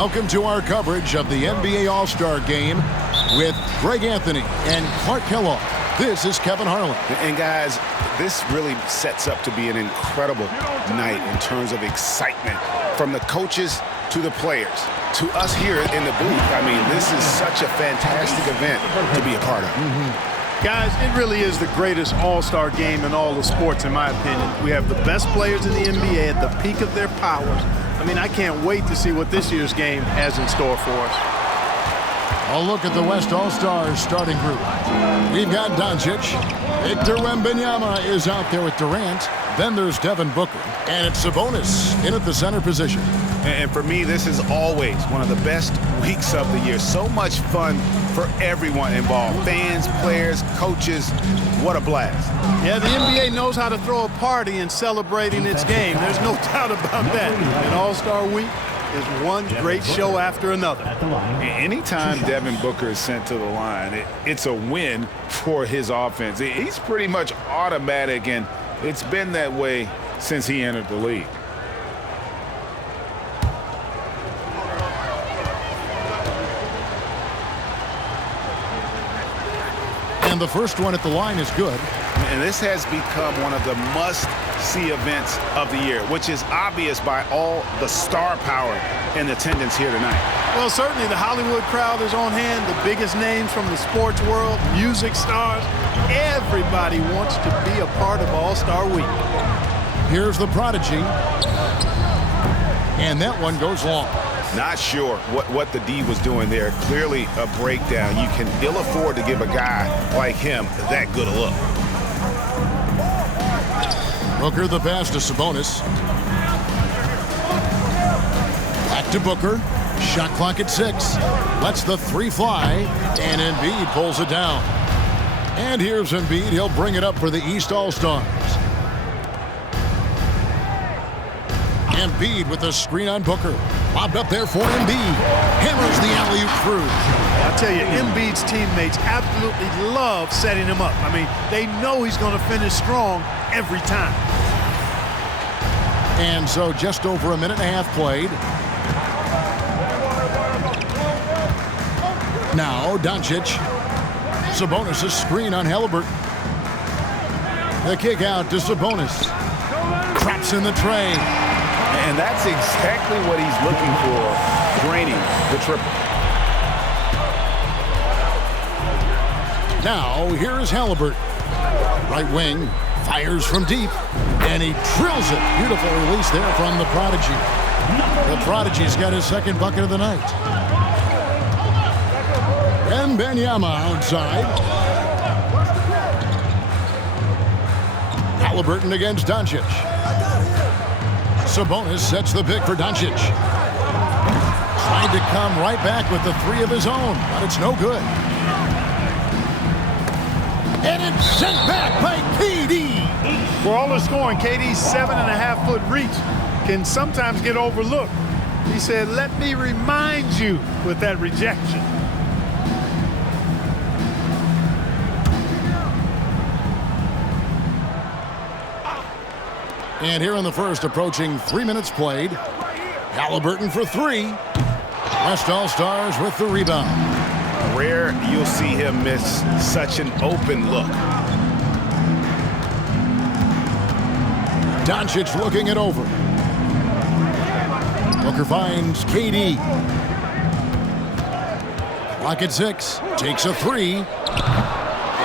Welcome to our coverage of the NBA All-Star Game with Greg Anthony and Clark Kellogg. This is Kevin Harlan. And guys, this really sets up to be an incredible night in terms of excitement from the coaches to the players to us here in the booth. I mean, this is such a fantastic event to be a part of. Guys, it really is the greatest all-star game in all the sports, in my opinion. We have the best players in the NBA at the peak of their powers. I mean, I can't wait to see what this year's game has in store for us. A look at the West All-Stars starting group. We've got Doncic. Victor Wembanyama is out there with Durant. Then there's Devin Booker. And it's Sabonis in at the center position. And for me, this is always one of the best weeks of the year. So much fun for everyone involved. Fans, players, coaches. What a blast. Yeah, the NBA knows how to throw a party in celebrating its game. There's no doubt about that. And All-Star Week is one great show after another. Anytime Devin Booker is sent to the line, it's a win for his offense. He's pretty much automatic, and it's been that way since he entered the league. And the first one at the line is good. And this has become one of the must-see events of the year, which is obvious by all the star power in attendance here tonight. Well, certainly the Hollywood crowd is on hand, the biggest names from the sports world, music stars. Everybody wants to be a part of All-Star Week. Here's the Prodigy. And that one goes long. Not sure what the D was doing there. Clearly a breakdown. You can ill afford to give a guy like him that good a look. Booker the pass to Sabonis. Back to Booker. Shot clock at 6. Lets the three fly. And Embiid pulls it down. And here's Embiid. He'll bring it up for the East All-Stars. Embiid with the screen on Booker. Lobbed up there for Embiid. Hammers the alley-oop through. I tell you, Embiid's teammates absolutely love setting him up. I mean, they know he's going to finish strong every time. And so just over a minute and a half played. Now Doncic. Sabonis' screen on Halliburton. The kick out to Sabonis. Traps in the tray. And that's exactly what he's looking for, draining the triple. Now, here is Halliburton. Right wing, fires from deep, and he drills it. Beautiful release there from the Prodigy. The Prodigy's got his second bucket of the night. Wembanyama outside. Halliburton against Doncic. Sabonis sets the pick for Doncic. Tried to come right back with the three of his own, but it's no good. And it's sent back by KD. For all the scoring, KD's 7.5-foot reach can sometimes get overlooked. He said, "Let me remind you," with that rejection. And here in the first, approaching 3 minutes played. Halliburton for three. West All-Stars with the rebound. Rare you'll see him miss such an open look. Doncic looking it over. Booker finds KD. Clock at 6. Takes a three.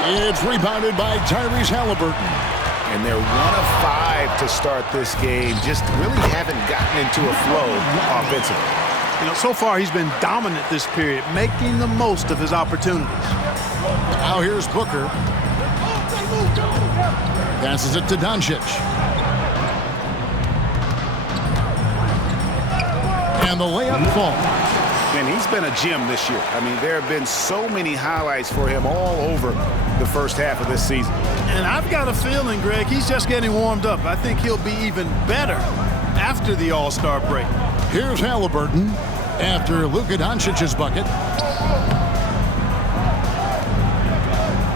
It's rebounded by Tyrese Halliburton. And they're 1 of 5 to start this game. Just really haven't gotten into a flow offensively. You know, so far he's been dominant this period, making the most of his opportunities. Now here's Booker. Passes it to Doncic. And the layup falls. And he's been a gem this year. I mean, there have been so many highlights for him all over the first half of this season. And I've got a feeling, Greg, he's just getting warmed up. I think he'll be even better after the All-Star break. Here's Halliburton after Luka Doncic's bucket.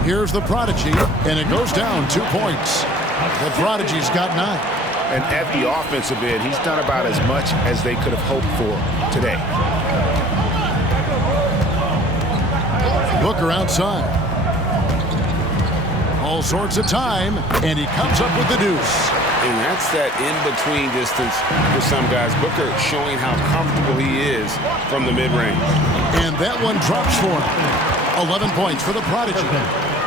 Here's the Prodigy, and it goes down 2 points. The Prodigy's got 9. And at the offensive end, he's done about as much as they could have hoped for today. Booker outside. All sorts of time, and he comes up with the deuce. And that's that in-between distance for some guys. Booker showing how comfortable he is from the mid-range. And that one drops for him. 11 points for the Prodigy.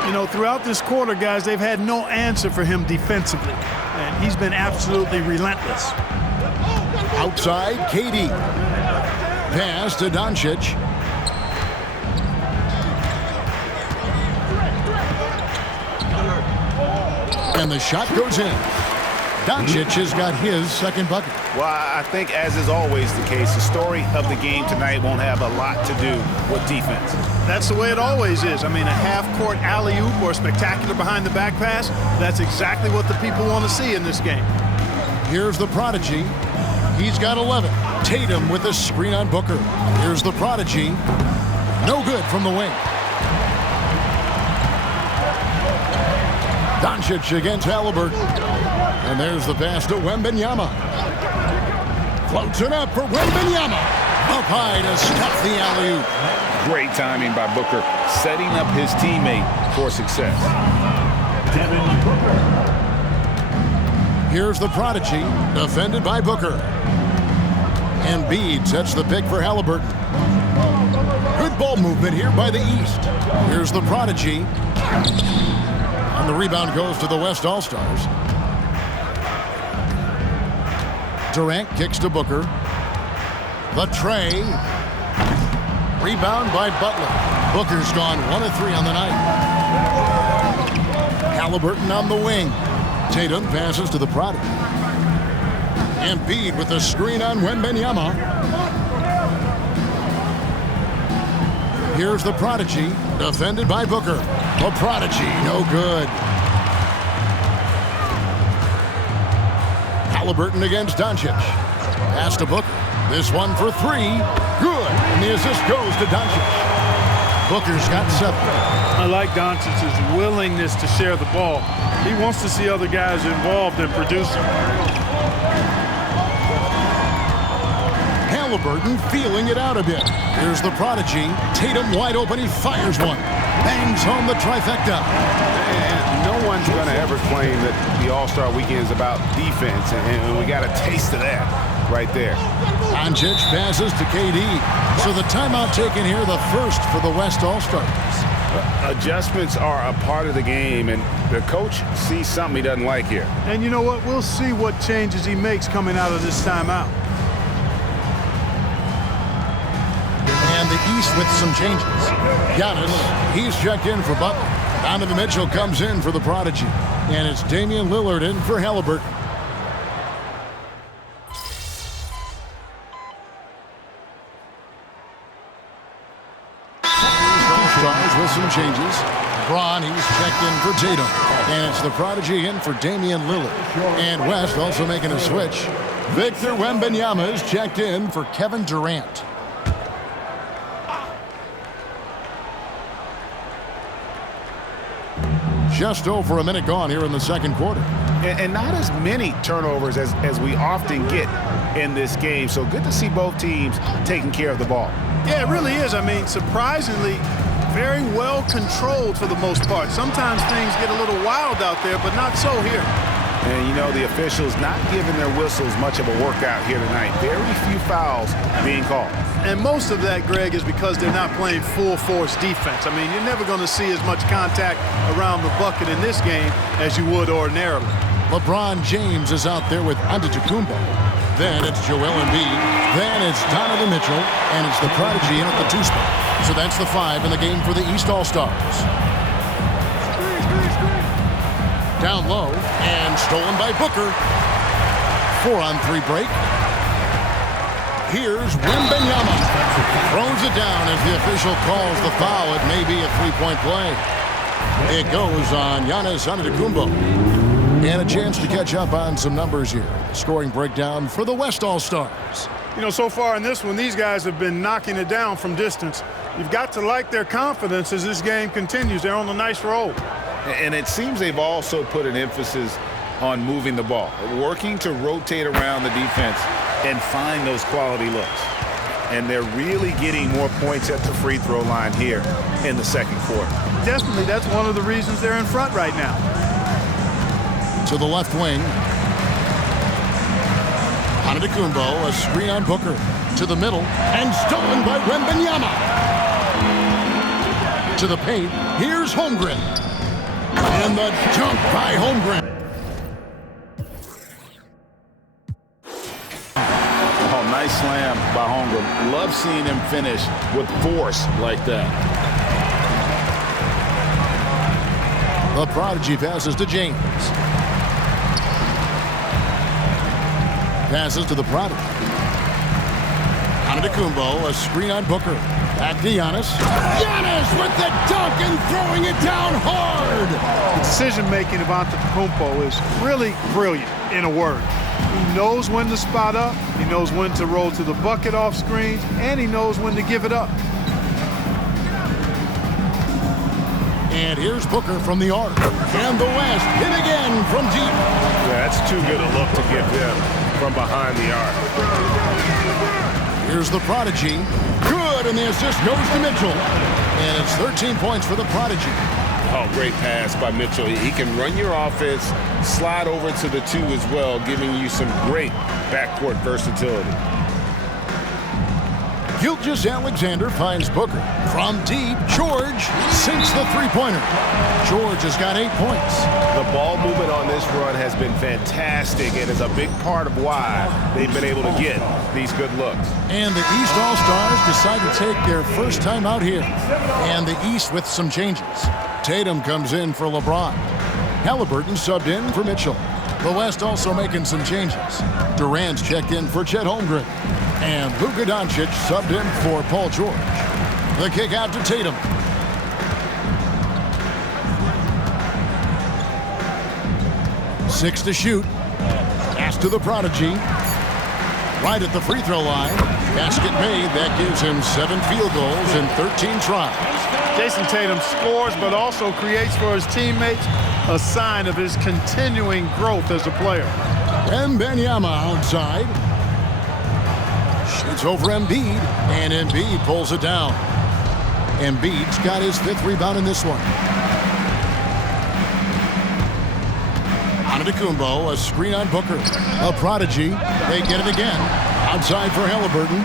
You know, throughout this quarter, guys, they've had no answer for him defensively. And he's been absolutely relentless. Outside, KD. Pass to Doncic. And the shot goes in. Doncic has got his second bucket. Well, I think, as is always the case, the story of the game tonight won't have a lot to do with defense. That's the way it always is. I mean, a half-court alley-oop or a spectacular behind-the-back pass, that's exactly what the people want to see in this game. Here's the Prodigy. He's got 11. Tatum with a screen on Booker. Here's the Prodigy. No good from the wing. Doncic against Halliburton. And there's the pass to Wembanyama. Floats it up for Wembanyama. Up high to stop the alley-oop. Great timing by Booker, setting up his teammate for success. Here's the Prodigy, defended by Booker. And Embiid sets the pick for Halliburton. Good ball movement here by the East. Here's the Prodigy. And the rebound goes to the West All-Stars. Durant kicks to Booker. The tray. Rebound by Butler. Booker's gone 1 of 3 on the night. Halliburton on the wing. Tatum passes to the Prodigy. Embiid with the screen on Wembanyama. Here's the Prodigy, defended by Booker. The Prodigy, no good. Halliburton against Doncic. Pass to Booker. This one for 3. Good. And the assist goes to Doncic. Booker's got 7. I like Doncic's willingness to share the ball. He wants to see other guys involved in producing. Halliburton feeling it out a bit. Here's the Prodigy. Tatum wide open. He fires one. Bangs home the trifecta. And no one's going to ever claim that the All-Star Weekend is about defense, and we got a taste of that right there. Doncic passes to KD. So the timeout taken here, the first for the West All-Stars. Adjustments are a part of the game, and the coach sees something he doesn't like here. And you know what? We'll see what changes he makes coming out of this timeout. And the East with some changes. Giannis, he's checked in for Butler. Donovan Mitchell comes in for the Prodigy. And it's Damian Lillard in for Halliburton. Stars with some changes. Braun, he's checked in for Tatum. And it's the Prodigy in for Damian Lillard. And West also making a switch. Victor Wembanyama is checked in for Kevin Durant. Just over a minute gone here in the second quarter. And not as many turnovers as we often get in this game. So good to see both teams taking care of the ball. Yeah, it really is. I mean, surprisingly, very well controlled for the most part. Sometimes things get a little wild out there, but not so here. And, you know, the officials not giving their whistles much of a workout here tonight. Very few fouls being called. And most of that, Greg, is because they're not playing full-force defense. I mean, you're never going to see as much contact around the bucket in this game as you would ordinarily. LeBron James is out there with Antetokounmpo. Then it's Joel Embiid. Then it's Donovan Mitchell. And it's the Prodigy in at the 2 spot. So that's the 5 in the game for the East All-Stars. Down low and stolen by Booker. 4-on-3 break. Here's Wembanyama. Throws it down as the official calls the foul. It may be a 3-point play. It goes on Giannis Antetokounmpo. And a chance to catch up on some numbers here. Scoring breakdown for the West All-Stars. You know, so far in this one, these guys have been knocking it down from distance. You've got to like their confidence as this game continues. They're on a nice roll. And it seems they've also put an emphasis on moving the ball, working to rotate around the defense and find those quality looks. and they're really getting more points at the free throw line here in the second quarter. Definitely, that's one of the reasons they're in front right now. To the left wing. Antetokounmpo, a screen on Booker. To the middle, and stolen by Wembanyama. To the paint, here's Holmgren. And the dunk by Holmgren. Oh, nice slam by Holmgren. Love seeing him finish with force like that. The Prodigy passes to James. Passes to the Prodigy. Antetokounmpo, a screen on Booker. Back to Giannis. Giannis with the dunk and throwing it down hard. The decision-making of Antetokounmpo is really brilliant, in a word. He knows when to spot up, he knows when to roll to the bucket off screens, and he knows when to give it up. And here's Booker from the arc. And the West hit again from deep. Yeah, that's too good a look to give him from behind the arc. Here's the Prodigy. Good, and the assist goes to Mitchell. And it's 13 points for the Prodigy. Oh, great pass by Mitchell. He can run your offense, slide over to the 2 as well, giving you some great backcourt versatility. Gilgeous-Alexander finds Booker. From deep, George sinks the three-pointer. George has got 8 points. The ball movement on this run has been fantastic and is a big part of why they've been able to get these good looks. And the East All-Stars decide to take their first time out here. And the East with some changes. Tatum comes in for LeBron. Halliburton subbed in for Mitchell. The West also making some changes. Durant's checked in for Chet Holmgren. And Luka Doncic subbed in for Paul George. The kick out to Tatum. Six to shoot. Pass to the Prodigy. Right at the free throw line. Basket made. That gives him 7 field goals in 13 tries. Jason Tatum scores, but also creates for his teammates a sign of his continuing growth as a player. Wembanyama outside. Shoots over Embiid, and Embiid pulls it down. Embiid's got his 5th rebound in this one. Antetokounmpo, a screen on Booker. A Prodigy. They get it again. Outside for Halliburton.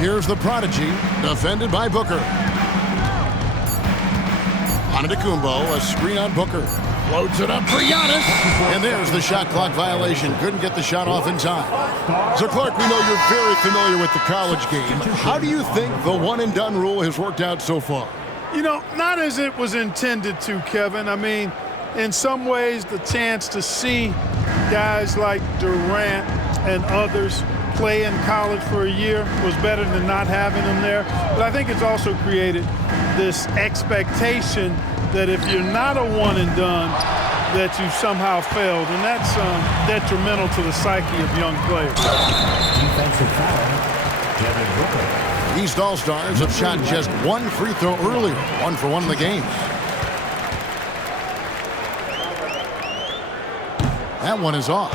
Here's the Prodigy, defended by Booker. Antetokounmpo, a screen on Booker. Loads it up for Giannis. And there's the shot clock violation. Couldn't get the shot off in time. So, Clark, we know you're very familiar with the college game. How do you think the one-and-done rule has worked out so far? You know, not as it was intended to, Kevin. I mean, in some ways, the chance to see guys like Durant and others play in college for a year was better than not having them there. But I think it's also created this expectation that if you're not a one-and-done, that you've somehow failed. And that's detrimental to the psyche of young players. Defensive foul, Devin Booker. East All-Stars have shot just 1 free throw earlier, 1 for 1 in the game. That one is off.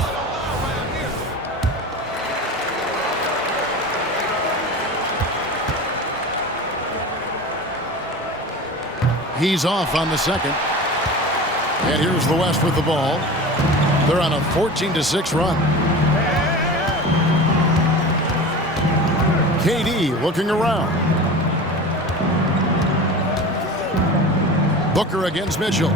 He's off on the second. And here's the West with the ball. They're on a 14-6 run. KD looking around. Booker against Mitchell.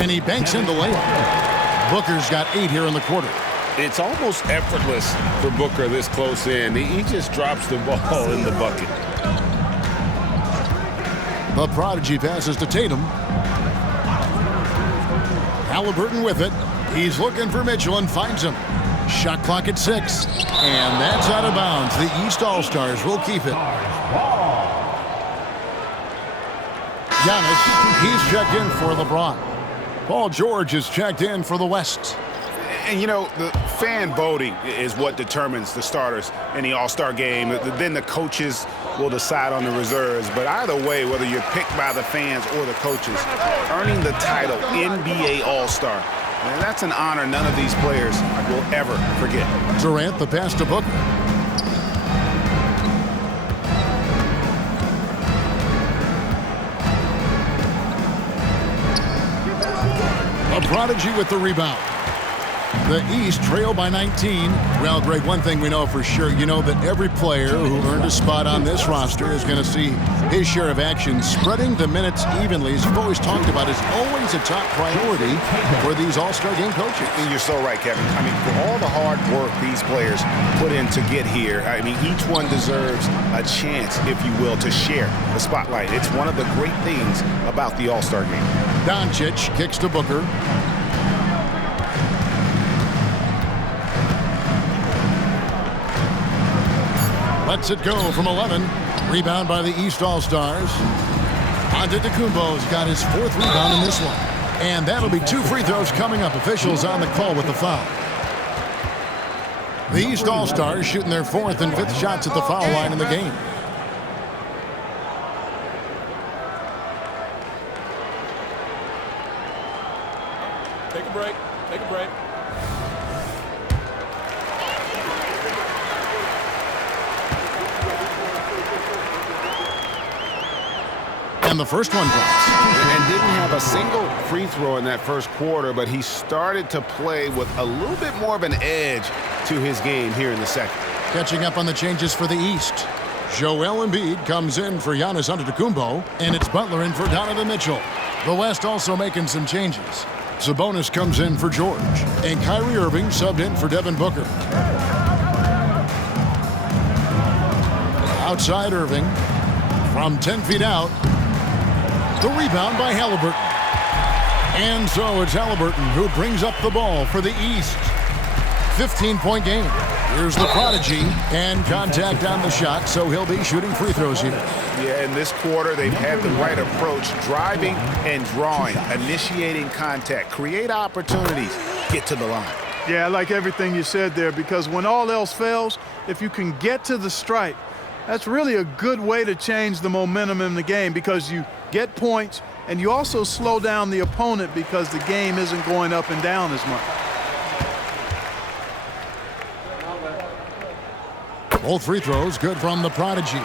And he banks in the layup. Booker's got 8 here in the quarter. It's almost effortless for Booker this close in. He just drops the ball in the bucket. The Prodigy passes to Tatum. Halliburton with it. He's looking for Mitchell and finds him. Shot clock at 6. And that's out of bounds. The East All-Stars will keep it. Giannis, he's checked in for LeBron. Paul George is checked in for the West. And, you know, the fan voting is what determines the starters in the All-Star game. Then the coaches will decide on the reserves. But either way, whether you're picked by the fans or the coaches, earning the title NBA All-Star And that's an honor none of these players will ever forget. Durant, the pass to Booker. A Prodigy with the rebound. The East trail by 19. Well, Greg, one thing we know for sure, you know that every player who earned a spot on this roster is going to see his share of action. Spreading the minutes evenly, as you've always talked about, is always a top priority for these All-Star game coaches. And you're so right, Kevin. I mean, for all the hard work these players put in to get here, I mean, each one deserves a chance, if you will, to share the spotlight. It's one of the great things about the All-Star game. Doncic kicks to Booker. Lets it go from 11. Rebound by the East All-Stars. Antetokounmpo's got his 4th rebound in this one. And that'll be 2 free throws coming up. Officials on the call with the foul. The East All-Stars shooting their 4th and 5th shots at the foul line in the game. Take a break. Take a break. And the first one drops. And didn't have a single free throw in that first quarter, but he started to play with a little bit more of an edge to his game here in the second. Catching up on the changes for the East. Joel Embiid comes in for Giannis Antetokounmpo, and it's Butler in for Donovan Mitchell. The West also making some changes. Sabonis comes in for George, and Kyrie Irving subbed in for Devin Booker. Outside Irving, from 10 feet out, the rebound by Halliburton. And so it's Halliburton who brings up the ball for the East. 15-point game. Here's the Prodigy, and contact on the shot, so he'll be shooting free throws here. Yeah, in this quarter, they've had the right approach, driving and drawing, initiating contact, create opportunities, get to the line. Yeah, I like everything you said there, because when all else fails, if you can get to the stripe, that's really a good way to change the momentum in the game, because you get points and you also slow down the opponent because the game isn't going up and down as much. Both free throws good from the Prodigy.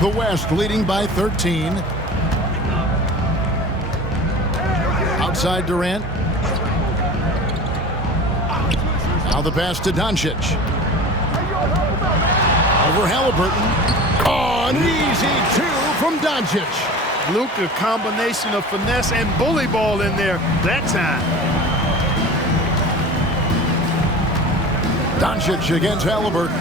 The West leading by 13. Outside Durant. Now the pass to Doncic. Over Halliburton. Oh, an easy 2 from Doncic. Luke, a combination of finesse and bully ball in there that time. Doncic against Halliburton.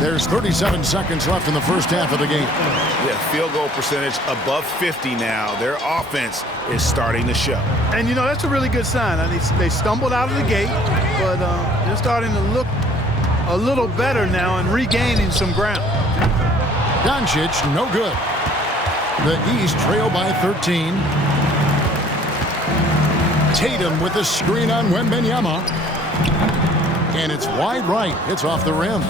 There's 37 seconds left in the first half of the game. Yeah, field goal percentage above 50 now. Their offense is starting to show. And, you know, that's a really good sign. I mean, they stumbled out of the gate, but they're starting to look a little better now and regaining some ground. Doncic, no good. The East trail by 13. Tatum with the screen on Wembanyama. And it's wide right. It's off the rim.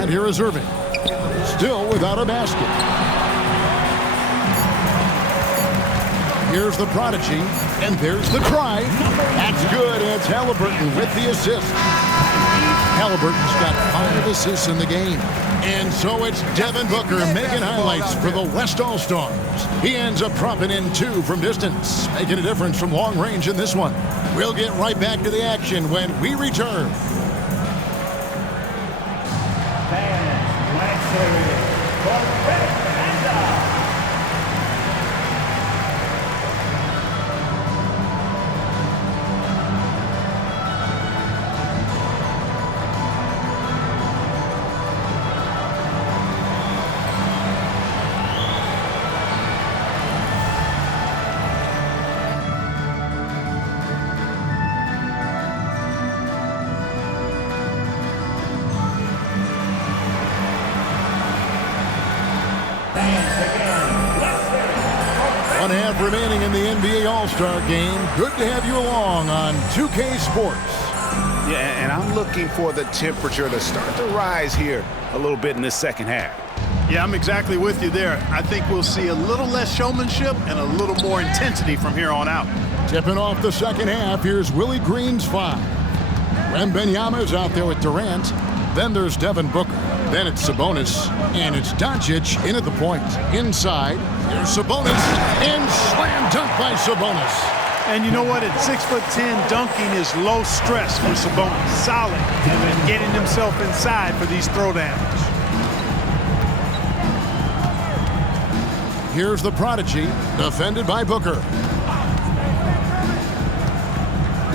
And here is Irving. Still without a basket. Here's the Prodigy. And there's the try. That's good. It's Halliburton with the assist. Halliburton's got 5 assists in the game. And so it's Devin Booker making highlights for the West All-Stars. He ends up dropping in 2 from distance, making a difference from long range in this one. We'll get right back to the action when we return. One half remaining in the NBA All-Star game. Good to have you along on 2K Sports. Yeah, and I'm looking for the temperature to start to rise here a little bit in this second half. Yeah, I'm exactly with you there. I think we'll see a little less showmanship and a little more intensity from here on out. Tipping off the second half, here's Willie Green's 5. Wembanyama's out there with Durant. Then there's Devin Booker. Then it's Sabonis. And it's Doncic in at the point. Inside, here's Sabonis. And slam dunk by Sabonis. And you know what? At 6'10", dunking is low stress for Sabonis. Solid. And getting himself inside for these throwdowns. Here's the Prodigy, defended by Booker.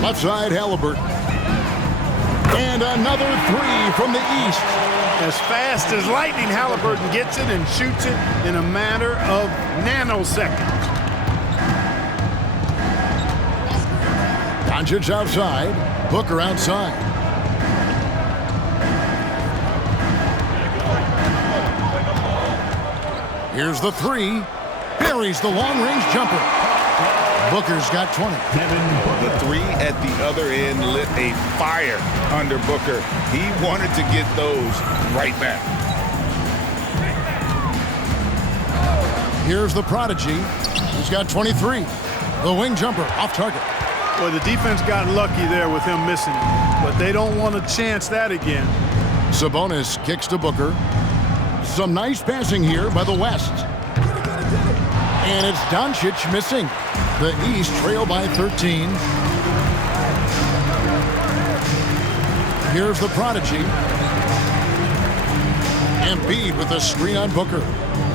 Left side, Halliburton. And another 3 from the east. As fast as lightning, Halliburton gets it and shoots it in a matter of nanoseconds. Doncic outside, Booker outside. Here's the 3. Buries the long-range jumper. Booker's got 20. The 3 at the other end lit a fire under Booker. He wanted to get those right back. Here's the Prodigy. He's got 23. The wing jumper off target. Well, the defense got lucky there with him missing it, but they don't want to chance that again. Sabonis kicks to Booker. Some nice passing here by the West. And it's Doncic missing. The East trail by 13. Here's the Prodigy. Embiid with a screen on Booker.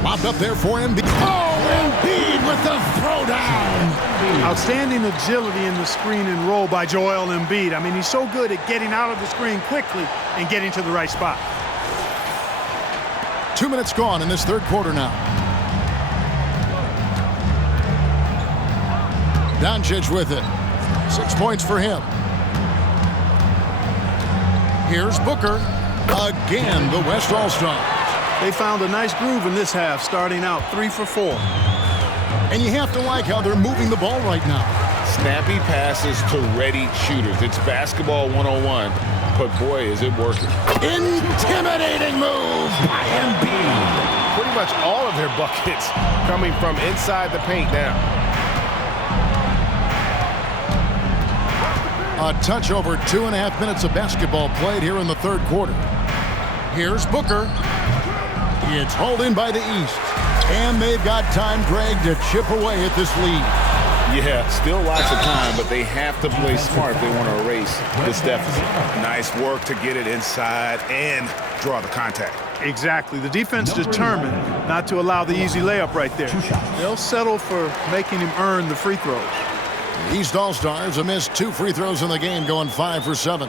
Lobbed up there for Embiid. Oh, Embiid with the throwdown. Outstanding agility in the screen and roll by Joel Embiid. I mean, he's so good at getting out of the screen quickly and getting to the right spot. 2 minutes gone in this third quarter now. Doncic with it. 6 points for him. Here's Booker. Again, the West All-Stars. They found a nice groove in this half, starting out 3 for 4. And you have to like how they're moving the ball right now. Snappy passes to ready shooters. It's basketball 101, but boy, is it working. Intimidating move by Embiid. Pretty much all of their buckets coming from inside the paint now. A touch over 2.5 minutes of basketball played here in the third quarter. Here's Booker. It's holding by the East. And they've got time, Greg, to chip away at this lead. Yeah, still lots of time, but they have to play smart if they want to erase this deficit. Nice work to get it inside and draw the contact. Exactly. The defense determined not to allow the easy layup right there. They'll settle for making him earn the free throws. The East All-Stars have missed 2 free throws in the game, going 5 for 7.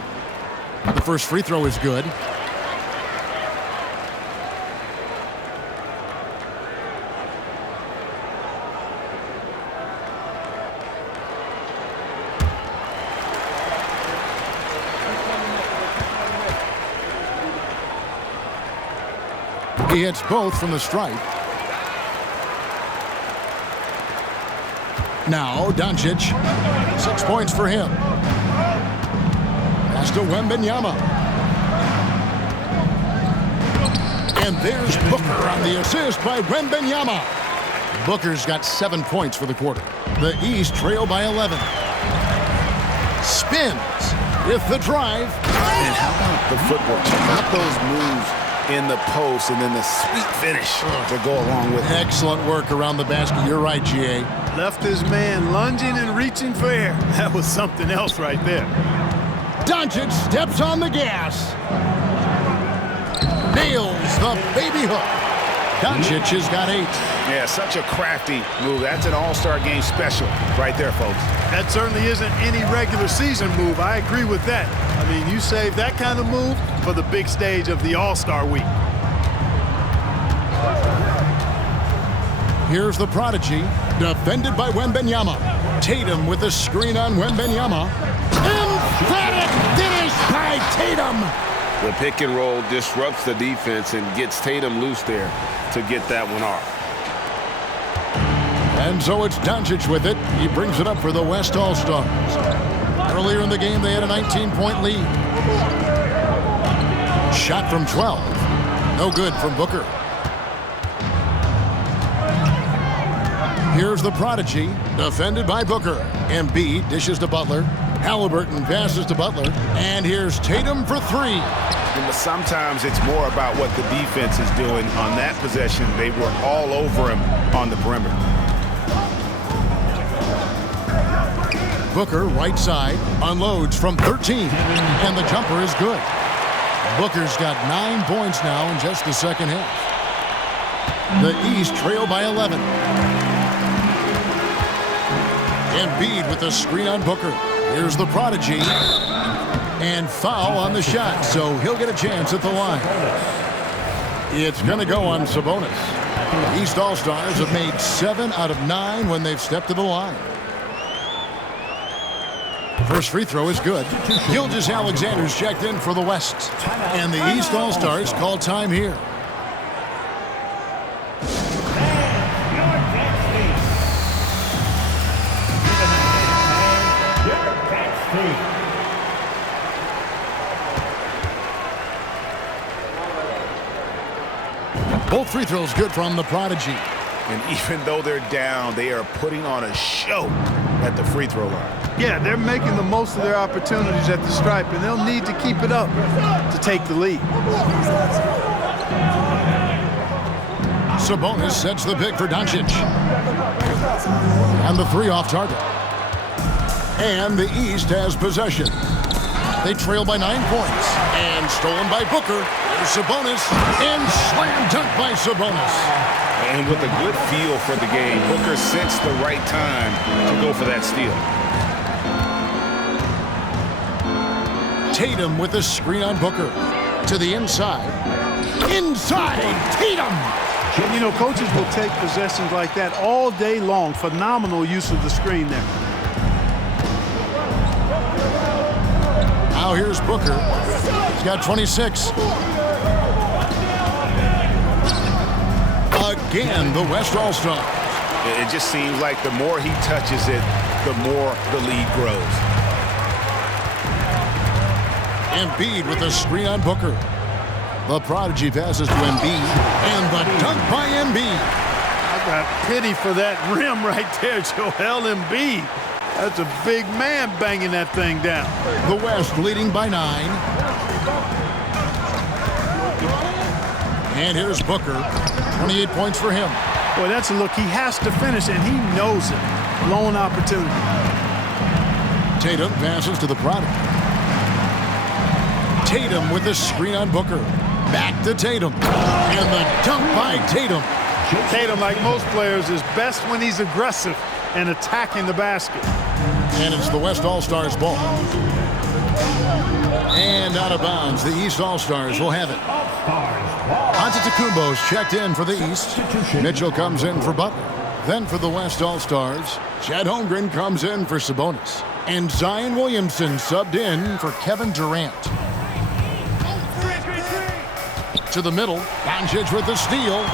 The first free throw is good. He hits both from the stripe. Now, Doncic. 6 points for him. Pass to Wembanyama. And there's Booker on the assist by Wembanyama. Booker's got 7 points for the quarter. The East trail by 11. Spins with the drive. And how about the footwork? Not those moves in the post and then the sweet finish to go along with it. Excellent work around the basket. You're right, G.A. Left his man lunging and reaching for air. That was something else right there. Doncic steps on the gas. Nails the baby hook. Doncic has got 8. Yeah, such a crafty move. That's an all-star game special right there, folks. That certainly isn't any regular season move. I agree with that. I mean, you save that kind of move for the big stage of the All-Star week. Here's the Prodigy, defended by Wembanyama. Tatum with the screen on Wembanyama. Emphatic finish by Tatum. The pick and roll disrupts the defense and gets Tatum loose there to get that one off. And so it's Doncic with it. He brings it up for the West All-Stars. Earlier in the game, they had a 19-point lead. Shot from 12. No good from Booker. Here's the Prodigy, defended by Booker. Embiid dishes to Butler. Halliburton passes to Butler. And here's Tatum for three. But sometimes it's more about what the defense is doing on that possession. They were all over him on the perimeter. Booker, right side, unloads from 13. And the jumper is good. Booker's got 9 points now in just the second half. The East trail by 11. Embiid with the screen on Booker. Here's the Prodigy. And foul on the shot, so he'll get a chance at the line. It's going to go on Sabonis. The East All-Stars have made 7 out of 9 when they've stepped to the line. First free throw is good. Gilgeous-Alexander's checked in for the West. And the East All-Stars call time here. Both free throws good from the Prodigy. And even though they're down, they are putting on a show at the free throw line. Yeah, they're making the most of their opportunities at the stripe, and they'll need to keep it up to take the lead. Sabonis sets the pick for Doncic. And the three off target. And the East has possession. They trail by 9 points. And stolen by Booker. There's Sabonis. And slam dunk by Sabonis. And with a good feel for the game, Booker sensed the right time to go for that steal. Tatum with the screen on Booker. To the inside. Inside, Tatum! You know, coaches will take possessions like that all day long. Phenomenal use of the screen there. Now here's Booker. He's got 26. Again, the West All-Stars. It just seems like the more he touches it, the more the lead grows. Embiid with the screen on Booker. The Prodigy passes to Embiid. And the dunk by Embiid. I got pity for that rim right there, Joel Embiid. That's a big man banging that thing down. The West leading by 9. And here's Booker. 28 points for him. Boy, that's a look. He has to finish, and he knows it. Blown opportunity. Tatum passes to the Prodigy. Tatum with the screen on Booker. Back to Tatum. And the dunk by Tatum. Tatum, like most players, is best when he's aggressive and attacking the basket. And it's the West All-Stars ball. And out of bounds, the East All-Stars will have it. Antetokounmpo's checked in for the East. Mitchell comes in for Butler. Then for the West All-Stars, Chet Holmgren comes in for Sabonis. And Zion Williamson subbed in for Kevin Durant. To the middle, Doncic with the steal.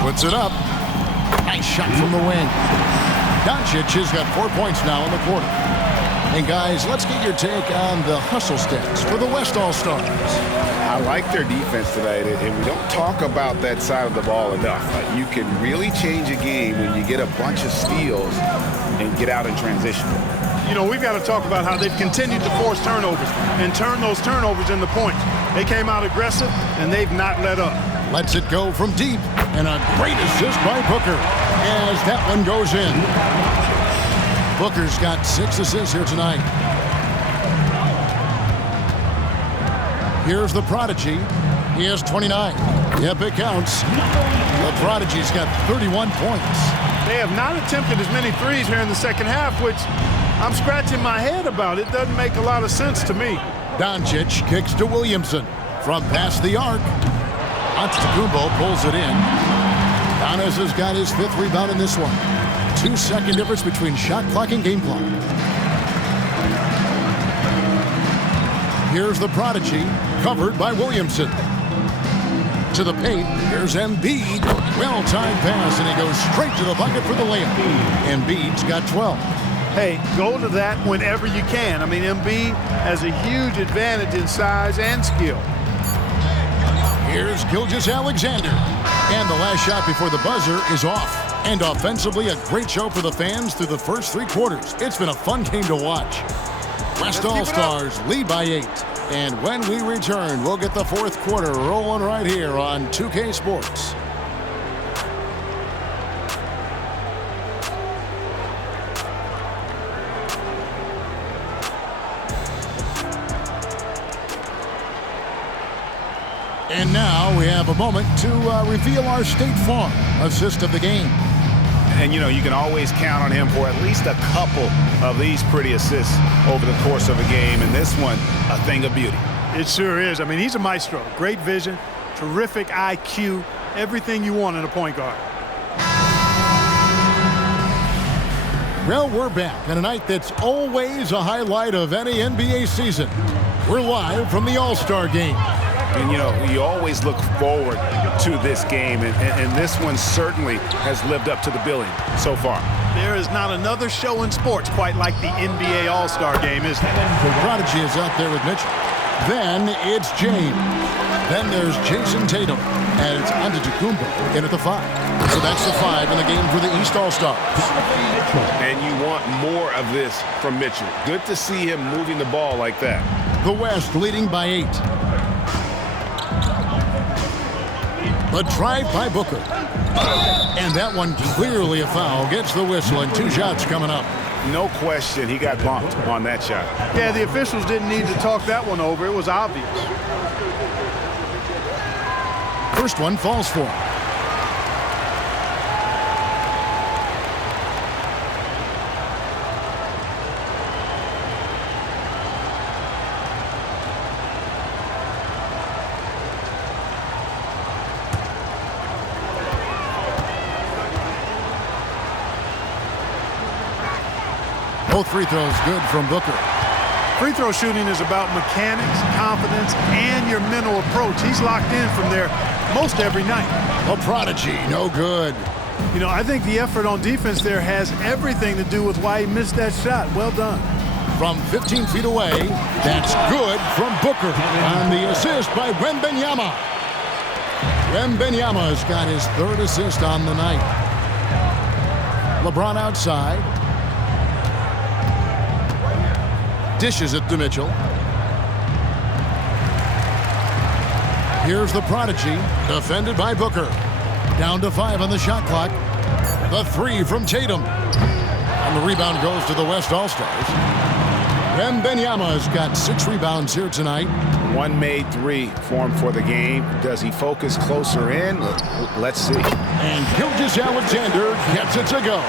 Puts it up. Nice shot from the wing. Doncic has got 4 points now in the quarter. And guys, let's get your take on the hustle stats for the West All-Stars. I like their defense tonight, and we don't talk about that side of the ball enough. You can really change a game when you get a bunch of steals and get out in transition. You know, we've got to talk about how they've continued to force turnovers and turn those turnovers into points. They came out aggressive, and they've not let up. Lets it go from deep. And a great assist by Booker as that one goes in. Booker's got 6 assists here tonight. Here's the Prodigy. He has 29. Yep, it counts. The Prodigy's got 31 points. They have not attempted as many threes here in the second half, which I'm scratching my head about. It doesn't make a lot of sense to me. Doncic kicks to Williamson from past the arc. Antetokounmpo pulls it in. Giannis has got his 5th rebound in this one. 2-second difference between shot clock and game clock. Here's the Prodigy, covered by Williamson. to the paint. Here's Embiid. Well-timed pass, and he goes straight to the bucket for the layup. Embiid's got 12. Hey, go to that whenever you can. I mean, Embiid has a huge advantage in size and skill. Here's Gilgeous-Alexander. And the last shot before the buzzer is off. And offensively, a great show for the fans through the first 3 quarters. It's been a fun game to watch. West All-Stars lead by 8. And when we return, we'll get the 4th quarter rolling right here on 2K Sports. And now we have a moment to reveal our State Farm assist of the game. And, you know, you can always count on him for at least a couple of these pretty assists over the course of a game. And this one, a thing of beauty. It sure is. I mean, he's a maestro. Great vision, terrific IQ, everything you want in a point guard. Well, we're back on a night that's always a highlight of any NBA season. We're live from the All-Star Game. And, you know, you always look forward to this game, and this one certainly has lived up to the billing so far. There is not another show in sports quite like the NBA All-Star Game, is there? Prodigy is out there with Mitchell. Then it's James. Then there's Jason Tatum. And it's Antetokounmpo in at the 5. So that's the 5 in the game for the East All-Stars. And you want more of this from Mitchell. Good to see him moving the ball like that. The West leading by 8. The drive by Booker. And that one clearly a foul. Gets the whistle, and 2 shots coming up. No question he got bumped on that shot. Yeah, the officials didn't need to talk that one over. It was obvious. First one falls for him. Both free throws good from Booker. Free throw shooting is about mechanics, confidence, and your mental approach. He's locked in from there most every night. A Prodigy, no good. You know, I think the effort on defense there has everything to do with why he missed that shot. Well done. From 15 feet away, that's good from Booker. On the assist by Wembanyama. Wembanyama's got his 3rd assist on the night. LeBron outside. Dishes it to Mitchell. Here's the Prodigy, defended by Booker. Down to 5 on the shot clock. The 3 from Tatum. And the rebound goes to the West All-Stars. Wembanyama's got 6 rebounds here tonight. 1 made 3 for him for the game. Does he focus closer in? Let's see. And Gilgeous-Alexander gets it to go.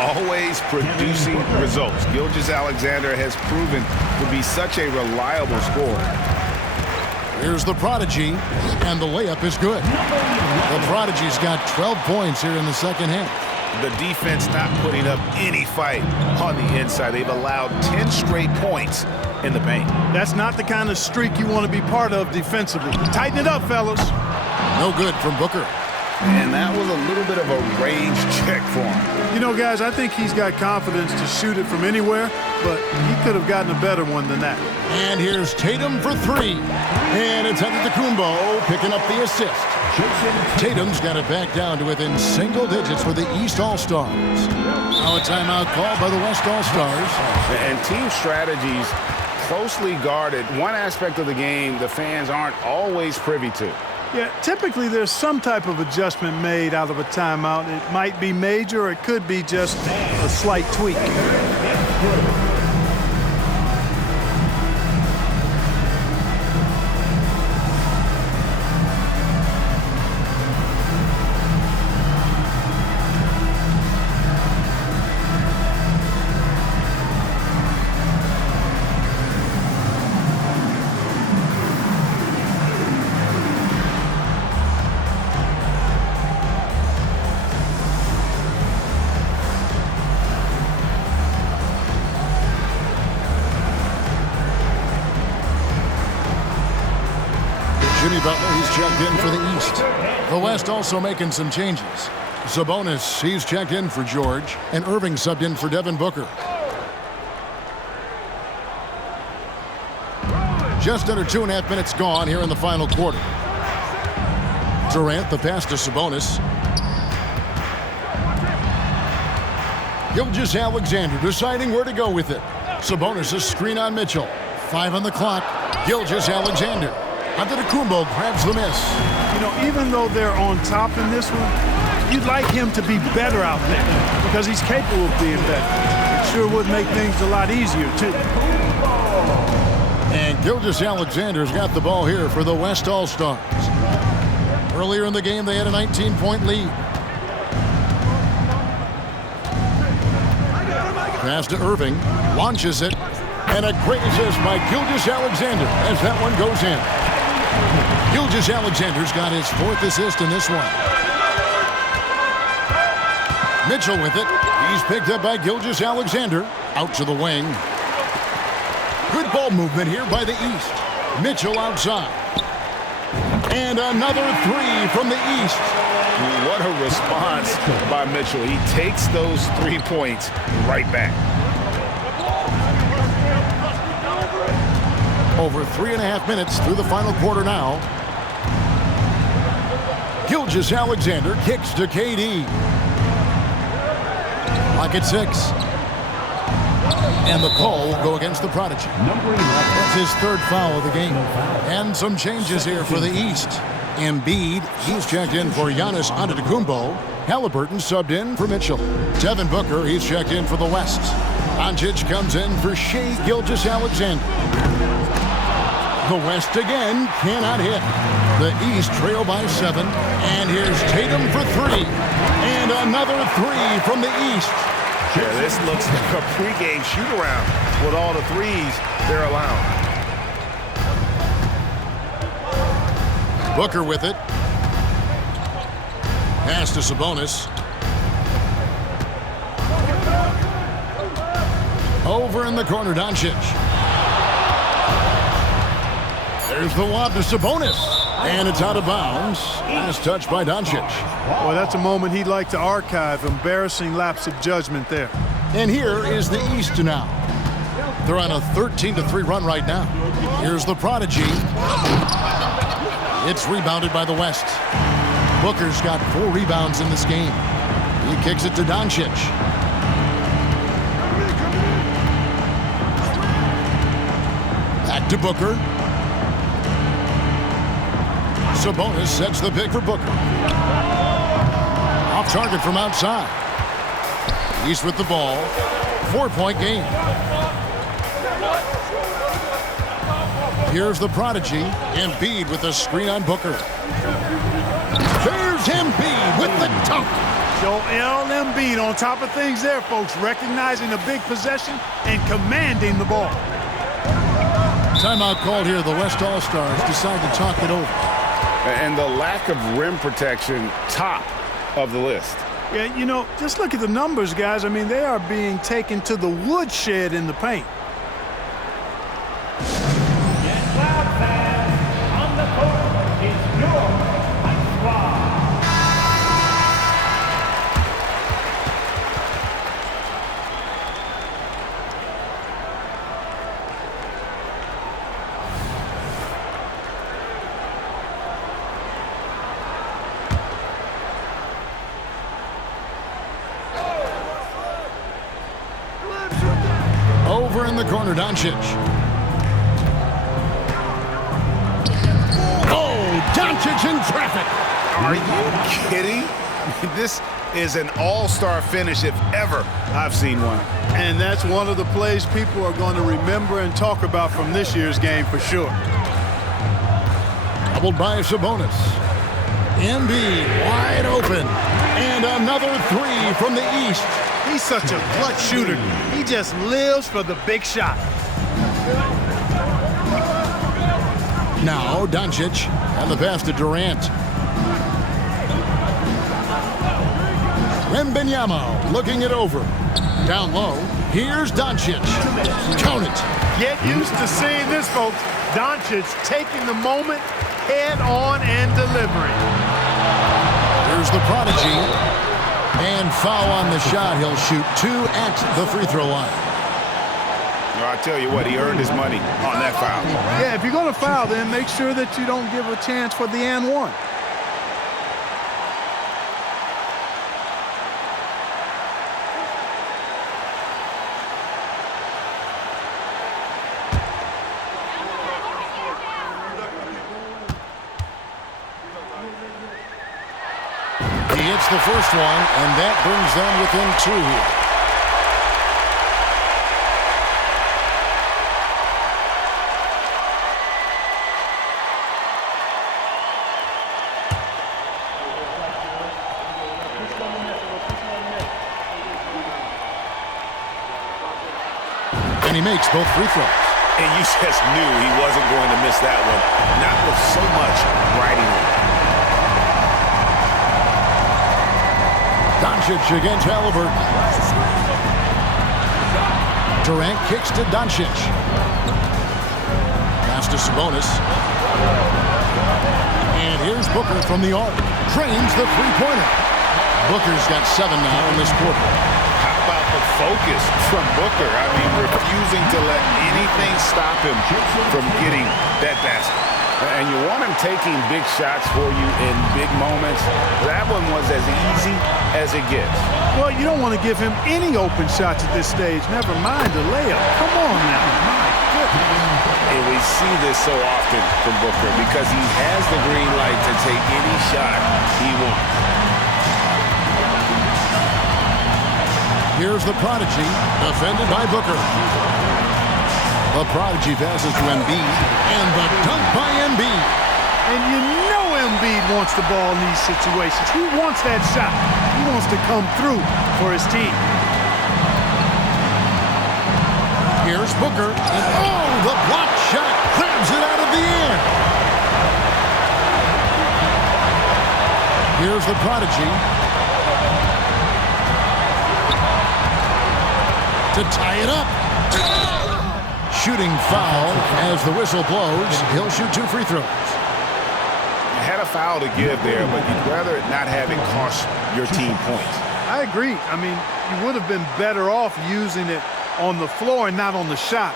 Always producing results. Gilgeous-Alexander has proven to be such a reliable scorer. Here's the Prodigy, and the layup is good. The Prodigy's got 12 points here in the second half. The defense not putting up any fight on the inside. They've allowed 10 straight points in the paint. That's not the kind of streak you want to be part of defensively. Tighten it up, fellas. No good from Booker. And that was a little bit of a range check for him. You know, guys, I think he's got confidence to shoot it from anywhere, but he could have gotten a better one than that. And here's Tatum for 3. And it's Antetokounmpo picking up the assist. Tatum's got it back down to within single digits for the East All-Stars. Now a timeout called by the West All-Stars. And team strategies closely guarded. One aspect of the game the fans aren't always privy to. Yeah, typically there's some type of adjustment made out of a timeout. It might be major, or it could be just a slight tweak. Jimmy Butler, he's checked in for the East. The West also making some changes. Sabonis, he's checked in for George, and Irving subbed in for Devin Booker. Just under 2.5 minutes gone here in the final quarter. Durant, the pass to Sabonis. Gilgeous-Alexander deciding where to go with it. Sabonis, a screen on Mitchell. 5 on the clock. Gilgeous-Alexander. Antetokounmpo grabs the miss. You know, even though they're on top in this one, you'd like him to be better out there because he's capable of being better. It sure would make things a lot easier, too. And Gilgeous-Alexander's got the ball here for the West All-Stars. Earlier in the game, they had a 19-point lead. Pass to Irving. Launches it. And a great assist by Gilgeous-Alexander as that one goes in. Gilgeous-Alexander's got his 4th assist in this one. Mitchell with it. He's picked up by Gilgeous-Alexander. Out to the wing. Good ball movement here by the East. Mitchell outside. And another 3 from the East. What a response by Mitchell. He takes those 3 points right back. Over 3.5 minutes through the final quarter now. Gilgeous-Alexander kicks to KD. Clock at 6. And the call will go against the Prodigy. That's his 3rd foul of the game. And some changes here for the East. Embiid, he's checked in for Giannis Antetokounmpo. Halliburton subbed in for Mitchell. Devin Booker, he's checked in for the West. Doncic comes in for Shai Gilgeous-Alexander. The West again cannot hit. The East trail by 7. And here's Tatum for 3. And another 3 from the East. Yeah, this looks like a pregame shoot-around with all the threes they're allowing. Booker with it. Pass to Sabonis. Over in the corner, Doncic. There's the lob to Sabonis. And it's out of bounds. Last touch by Doncic. Well, that's a moment he'd like to archive. Embarrassing lapse of judgment there. And here is the East now. They're on a 13-3 run right now. Here's the Prodigy. It's rebounded by the West. Booker's got 4 rebounds in this game. He kicks it to Doncic. Back to Booker. Sabonis sets the pick for Booker. Off target from outside. East with the ball. 4-point game. Here's the Prodigy. Embiid with the screen on Booker. There's Embiid with the dunk. Joel Embiid on top of things there, folks. Recognizing a big possession and commanding the ball. Timeout called here. The West All-Stars decide to talk it over. And the lack of rim protection, top of the list. Yeah, you know, just look at the numbers, guys. I mean, they are being taken to the woodshed in the paint. On the court is your White Squad. Over in the corner, Doncic. Oh, Doncic in traffic. Are you kidding? This is an all-star finish if ever I've seen one. And that's one of the plays people are going to remember and talk about from this year's game for sure. Doubled by Sabonis. Embiid wide open. And another 3 from the East. He's such a clutch shooter. He just lives for the big shot. Now Doncic and the pass to Durant. Wembanyama looking it over. Down low. Here's Doncic. Count it. Get used to seeing this, folks. Doncic taking the moment head on and delivering. Here's the Prodigy. And foul on the shot. He'll shoot 2 at the free throw line. I tell you what, he earned his money on that foul. Yeah, if you're going to foul, then make sure that you don't give a chance for the and one. He hits the first one, and that brings them within 2 here. And he makes both free throws. And you just knew he wasn't going to miss that one. Not with so much riding on it. Doncic against Halliburton. Durant kicks to Doncic. Pass to Sabonis. And here's Booker from the arc. Drains the three-pointer. Booker's got 7 now in this quarter. How about the focus from Booker? I mean, refusing to let anything stop him from getting that basket. And you want him taking big shots for you in big moments. That one was as easy as it gets. Well, you don't want to give him any open shots at this stage. Never mind a layup. Come on now. My goodness. And we see this so often from Booker because he has the green light to take any shot he wants. Here's the Prodigy, defended by Booker. The Prodigy passes to Embiid, and the dunk by Embiid. And you know Embiid wants the ball in these situations. He wants that shot. He wants to come through for his team. Here's Booker, and oh, the block shot grabs it out of the air. Here's the Prodigy. To tie it up. Shooting foul as the whistle blows. He'll shoot 2 free throws. You had a foul to give there, but you'd rather not have it cost your team points. I agree. I mean, you would have been better off using it on the floor and not on the shot.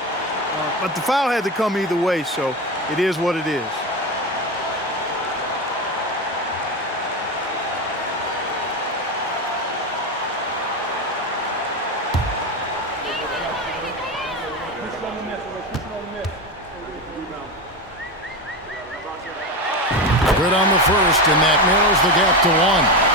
But the foul had to come either way, so it is what it is. Good on the first, and that narrows the gap to 1.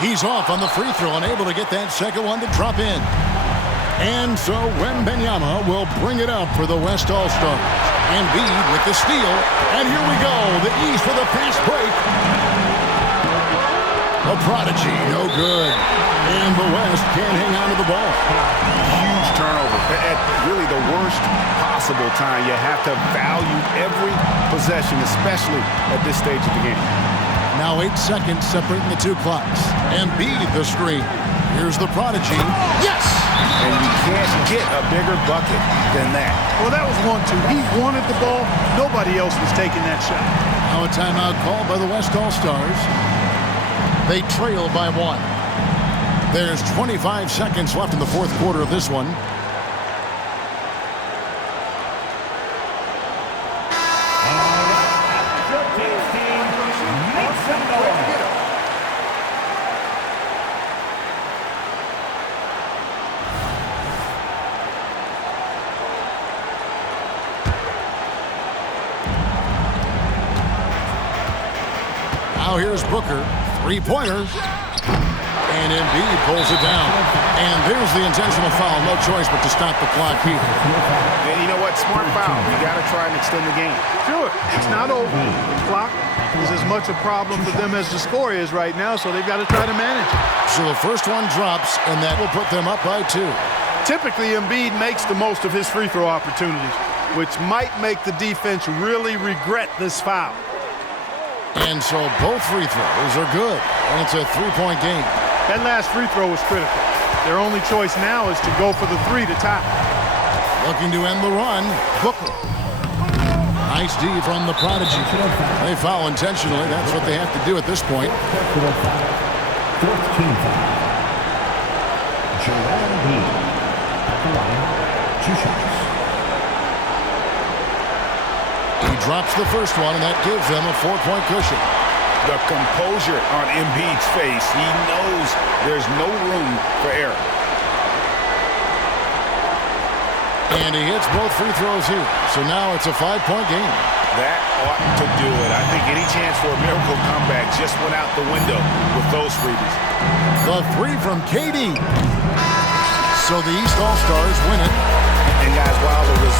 He's off on the free throw and able to get that second one to drop in. And so Wembanyama will bring it up for the West All-Stars. Embiid with the steal. And here we go. The East with a fast break. A Prodigy, no good. And the West can't hang on to the ball. Huge turnover. At really the worst possible time. You have to value every possession, especially at this stage of the game. Now 8 seconds separating the 2 clocks. Embiid the screen. Here's the Prodigy. Yes! And you can't get a bigger bucket than that. Well, that was 1-2. He wanted the ball. Nobody else was taking that shot. Now a timeout called by the West All-Stars. They trail by 1. There's 25 seconds left in the 4th quarter of this one. Now here's Booker, 3-pointer, and Embiid pulls it down. And there's the intentional foul. No choice but to stop the clock here. And you know what? Smart foul. You got to try and extend the game. Sure, it's not over. The clock is as much a problem for them as the score is right now, so they've got to try to manage it. So the first one drops, and that will put them up by 2. Typically, Embiid makes the most of his free throw opportunities. which might make the defense really regret this foul. And so both free throws are good, and it's a three-point game. That last free throw was critical. Their only choice now is to go for the three to tie. Looking to end the run, Booker. Nice D from the Prodigy. They foul intentionally. That's what they have to do at this point. Fourth team foul. Joel Embiid at the line. 2 shots. He drops the first one, and that gives them a 4-point cushion. The composure on Embiid's face. He knows there's no room for error. And he hits both free throws here. So now it's a 5-point game. That ought to do it. I think any chance for a miracle comeback just went out the window with those freebies. The three from KD. So the East All-Stars win it. And guys, while the result